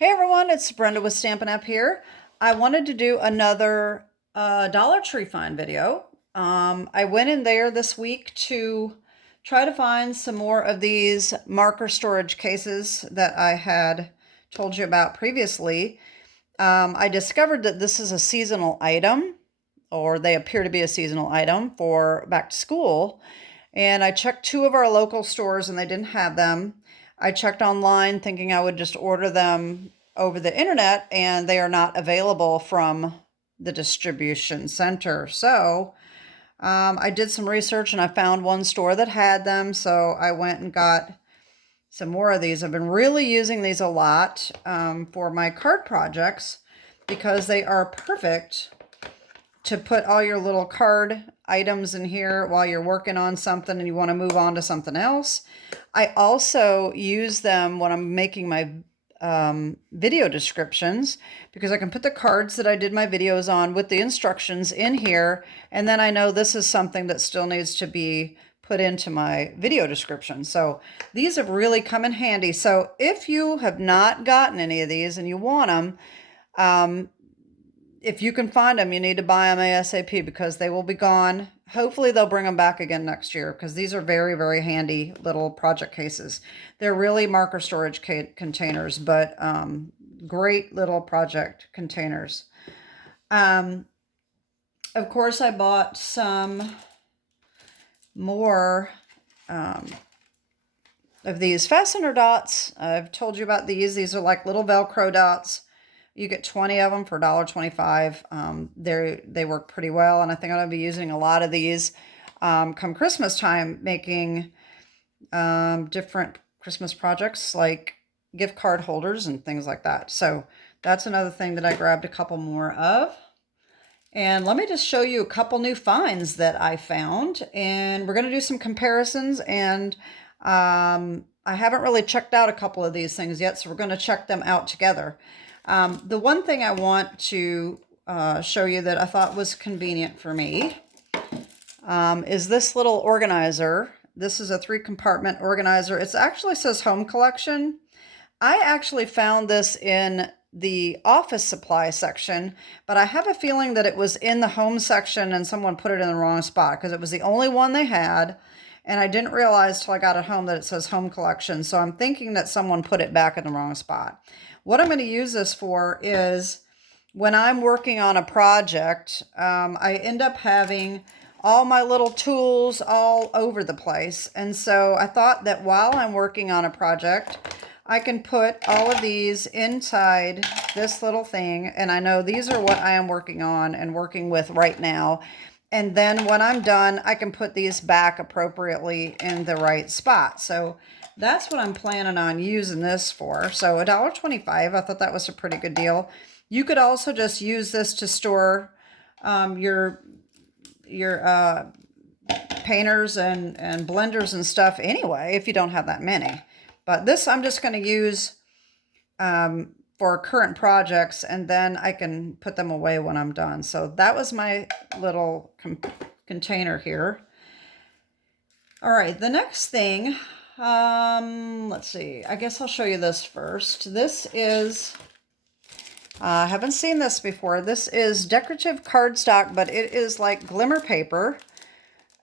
Hey everyone, it's Brenda with Stampin' Up here. I wanted to do another Dollar Tree find video. I went in there this week to try to find some more of these marker storage cases that I had told you about previously. I discovered that this is a seasonal item, or they appear to be a seasonal item for back to school. And I checked two of our local stores and they didn't have them. I checked online thinking I would just order them over the internet, and they are not available from the distribution center. So I did some research and I found one store that had them. So I went and got some more of these. I've been really using these a lot for my card projects because they are perfect to put all your little card items in here while you're working on something and you want to move on to something else. I also use them when I'm making my video descriptions, because I can put the cards that I did my videos on with the instructions in here, and then I know this is something that still needs to be put into my video description. So these have really come in handy. So if you have not gotten any of these and you want them, if you can find them, you need to buy them ASAP because they will be gone. Hopefully they'll bring them back again next year because these are very, very handy little project cases. They're really marker storage containers, but great little project containers. Of course, I bought some more of these fastener dots. I've told you about these. These are like little Velcro dots. You get 20 of them for $1.25. They work pretty well, and I think I'm going to be using a lot of these come Christmas time, making different Christmas projects like gift card holders and things like that. So that's another thing that I grabbed a couple more of. And let me just show you a couple new finds that I found, and we're going to do some comparisons. And I haven't really checked out a couple of these things yet, so we're going to check them out together. The one thing I want to show you that I thought was convenient for me is this little organizer. This is a 3-compartment organizer. It actually says home collection. I actually found this in the office supply section, but I have a feeling that it was in the home section and someone put it in the wrong spot because it was the only one they had. And I didn't realize till I got it home that it says home collection. So I'm thinking that someone put it back in the wrong spot. What I'm going to use this for is when I'm working on a project, I end up having all my little tools all over the place. And so I thought that while I'm working on a project, I can put all of these inside this little thing. And I know these are what I am working on and working with right now. And then when I'm done, I can put these back appropriately in the right spot. So that's what I'm planning on using this for. So $1.25, I thought that was a pretty good deal. You could also just use this to store your painters and blenders and stuff anyway, if you don't have that many. But this I'm just going to use for current projects, and then I can put them away when I'm done. So that was my little container here. All right, the next thing, let's see. I guess I'll show you this first. This is, I haven't seen this before. This is decorative cardstock, but it is like glimmer paper.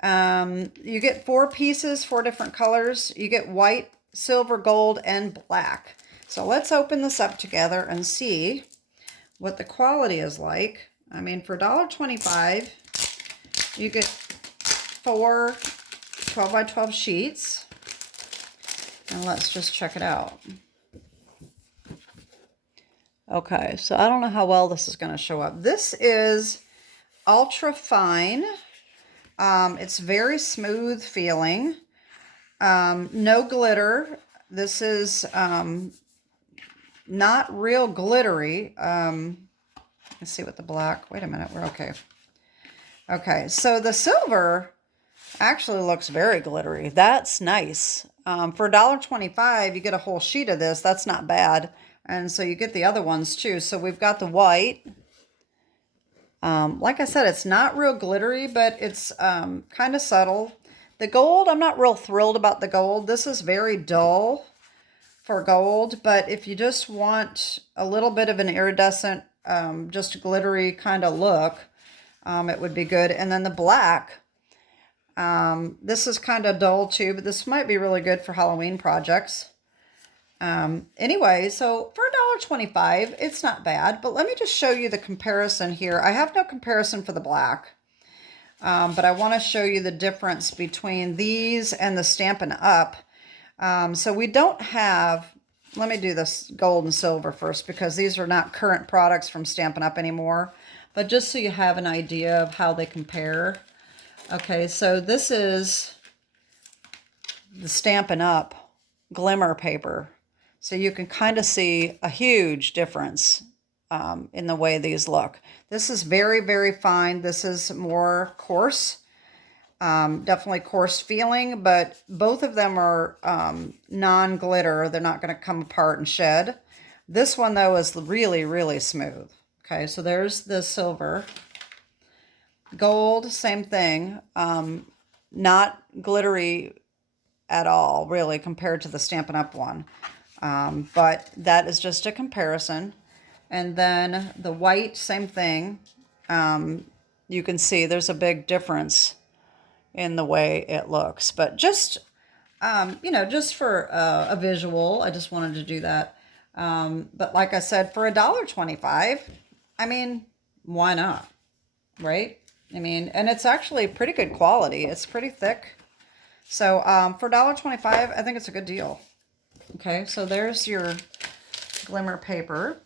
You get 4 pieces, 4 different colors. You get white, silver, gold, and black. So let's open this up together and see what the quality is like. I mean, for $1.25, you get 4 12 by 12 sheets. And let's just check it out. Okay, so I don't know how well this is going to show up. This is ultra fine. It's very smooth feeling. No glitter. This is not real glittery. Let's see what the black, wait a minute, we're okay. Okay, so the silver actually looks very glittery. That's nice. For $1.25, you get a whole sheet of this. That's not bad. And so you get the other ones too. So we've got the white. Like I said, it's not real glittery, but it's kind of subtle. The gold, I'm not real thrilled about the gold. This is very dull. for gold, but if you just want a little bit of an iridescent, just glittery kind of look, it would be good. And then the black, this is kind of dull too, but this might be really good for Halloween projects. Anyway, so for $1.25, it's not bad, but let me just show you the comparison here. I have no comparison for the black, but I want to show you the difference between these and the Stampin' Up. So we don't have, let me do this gold and silver first because these are not current products from Stampin' Up anymore, but just so you have an idea of how they compare. Okay, so this is the Stampin' Up glimmer paper. So you can kind of see a huge difference in the way these look. This is very, very fine. This is more coarse. Definitely coarse feeling, but both of them are non-glitter. They're not going to come apart and shed. This one, though, is really, really smooth. Okay, so there's the silver. Gold, same thing. Not glittery at all, really, compared to the Stampin' Up one. But that is just a comparison. And then the white, same thing. You can see there's a big difference in the way it looks. But just, just for a visual, I just wanted to do that. But like I said, for $1.25, I mean, why not, right? I mean, and it's actually pretty good quality. It's pretty thick. So for $1.25, I think it's a good deal. Okay, so there's your glimmer paper.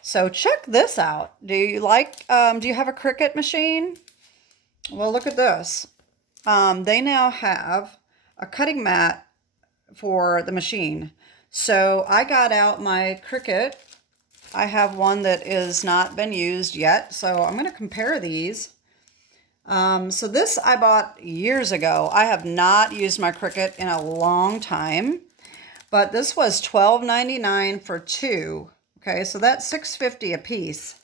So check this out. Do you have a Cricut machine? Well, look at this. They now have a cutting mat for the machine. So I got out my Cricut. I have one that is not been used yet. So I'm going to compare these. So this I bought years ago. I have not used my Cricut in a long time. But this was $12.99 for two. Okay, so that's $6.50 a piece.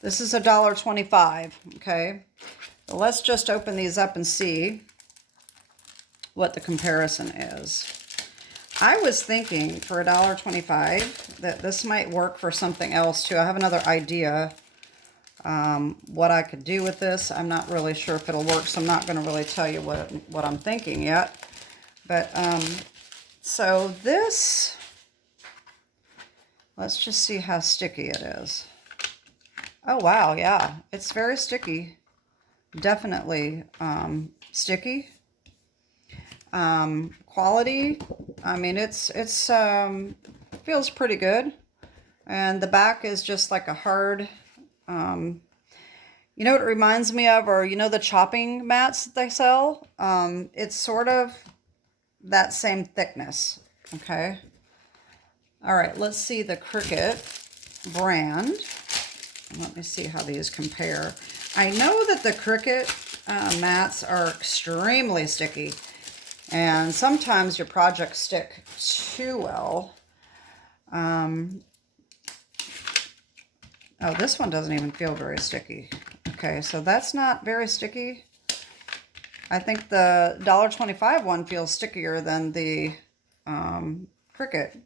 This is $1.25. Okay, so let's just open these up and see what the comparison is. I was thinking for $1.25 that this might work for something else too. I have another idea what I could do with this. I'm not really sure if it'll work, so I'm not going to really tell you what I'm thinking yet. But so this, let's just see how sticky it is. Oh, wow, yeah, it's very sticky. Definitely sticky. Quality, I mean, it's feels pretty good. And the back is just like a hard, you know what it reminds me of? Or, you know, the chopping mats that they sell? It's sort of that same thickness, okay? All right, let's see the Cricut brand. Let me see how these compare. I know that the Cricut mats are extremely sticky, and sometimes your projects stick too well. Oh, this one doesn't even feel very sticky. Okay, so that's not very sticky. I think the $1.25 one feels stickier than the Cricut.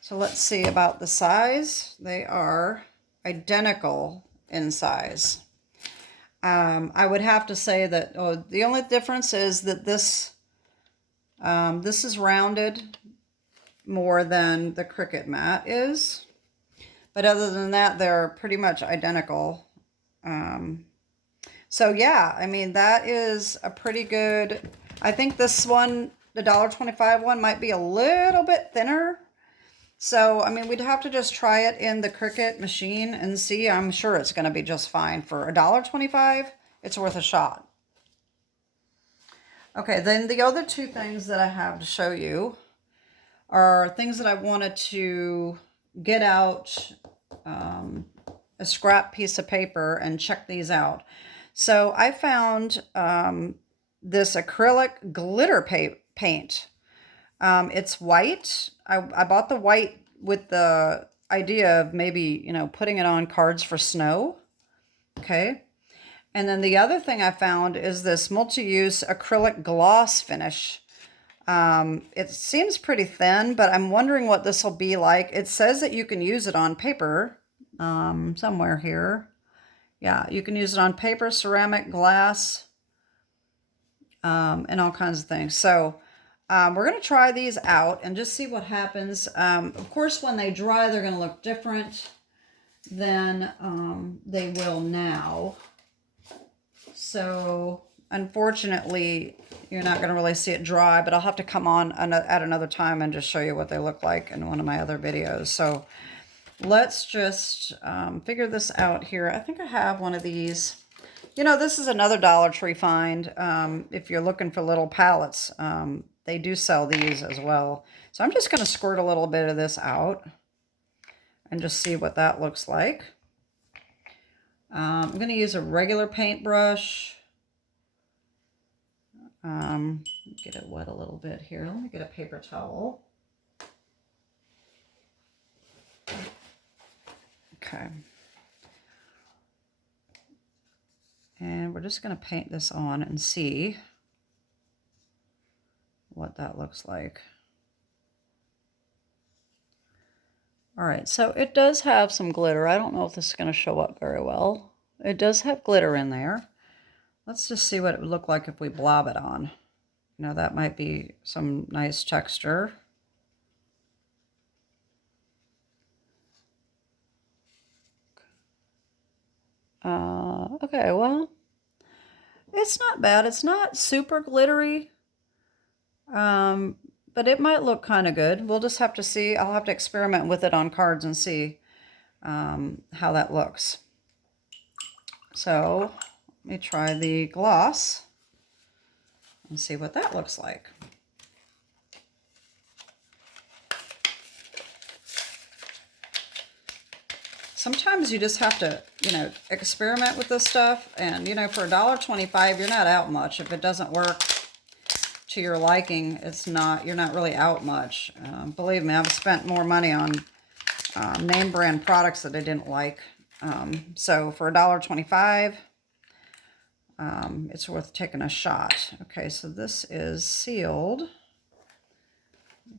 So let's see about the size. They are identical in size. I would have to say that the only difference is that this is rounded more than the Cricut mat is. But other than that, they're pretty much identical. So yeah, I mean, that is a pretty good, I think this one, the $1.25 one might be a little bit thinner. So, I mean, we'd have to just try it in the Cricut machine and see. I'm sure it's going to be just fine. For $1.25, it's worth a shot. Okay, then the other two things that I have to show you are things that I wanted to get out a scrap piece of paper and check these out. So I found this acrylic glitter paint. It's white. I bought the white with the idea of maybe, you know, putting it on cards for snow. Okay. And then the other thing I found is this multi-use acrylic gloss finish. It seems pretty thin, but I'm wondering what this will be like. It says that you can use it on paper somewhere here. Yeah, you can use it on paper, ceramic, glass, and all kinds of things. So we're going to try these out and just see what happens. Of course, when they dry, they're going to look different than they will now. So unfortunately, you're not going to really see it dry, but I'll have to come on at another time and just show you what they look like in one of my other videos. So let's just figure this out here. I think I have one of these. You know, this is another Dollar Tree find. If you're looking for little palettes, they do sell these as well. So I'm just going to squirt a little bit of this out and just see what that looks like. I'm going to use a regular paintbrush. Get it wet a little bit here. Let me get a paper towel. Okay. And we're just going to paint this on and see what that looks like. All right, so it does have some glitter. I don't know if this is going to show up very well. It does have glitter in there. Let's just see what it would look like if we blob it on. You know, that might be some nice texture. Okay, well, it's not bad. It's not super glittery, but it might look kind of good. We'll just have to see. I'll have to experiment with it on cards and see how that looks. So let me try the gloss and see what that looks like. Sometimes you just have to, you know, experiment with this stuff. And, you know, for $1.25, you're not out much. If it doesn't work to your liking, you're not really out much. Believe me, I've spent more money on name brand products that I didn't like. So for $1.25, it's worth taking a shot. Okay, so this is sealed.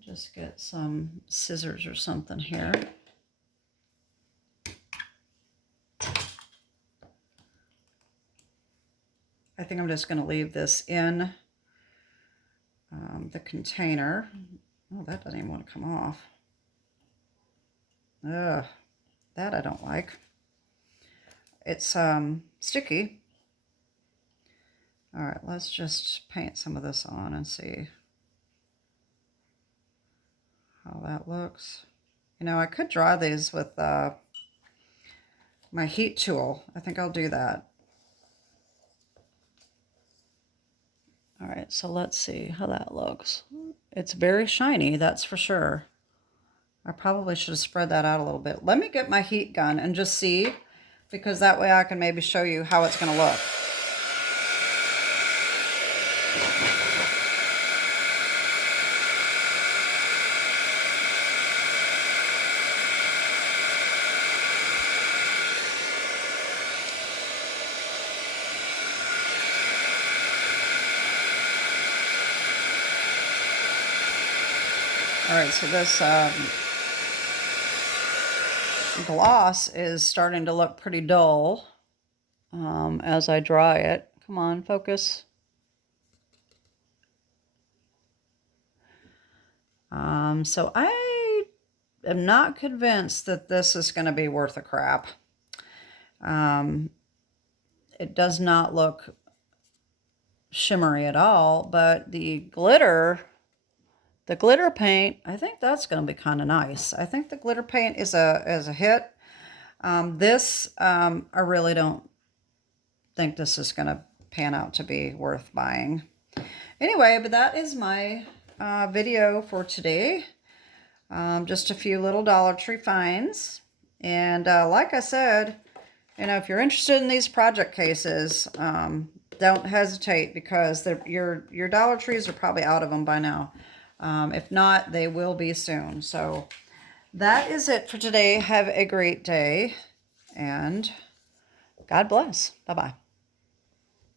Just get some scissors or something here. I think I'm just going to leave this in the container. Oh, that doesn't even want to come off. Ugh, that I don't like. It's sticky. All right, let's just paint some of this on and see how that looks. You know, I could dry these with my heat tool. I think I'll do that. All right, so let's see how that looks. It's very shiny, that's for sure. I probably should have spread that out a little bit. Let me get my heat gun and just see, because that way I can maybe show you how it's going to look. All right, so this gloss is starting to look pretty dull as I dry it. Come on, focus. So I am not convinced that this is going to be worth a crap. It does not look shimmery at all, but the glitter paint, I think that's going to be kind of nice. I think the glitter paint is a hit. I really don't think this is going to pan out to be worth buying. Anyway, but that is my video for today. Just a few little Dollar Tree finds. And like I said, you know, if you're interested in these project cases, don't hesitate, because your Dollar Trees are probably out of them by now. If not, they will be soon. So that is it for today. Have a great day, and God bless. Bye-bye.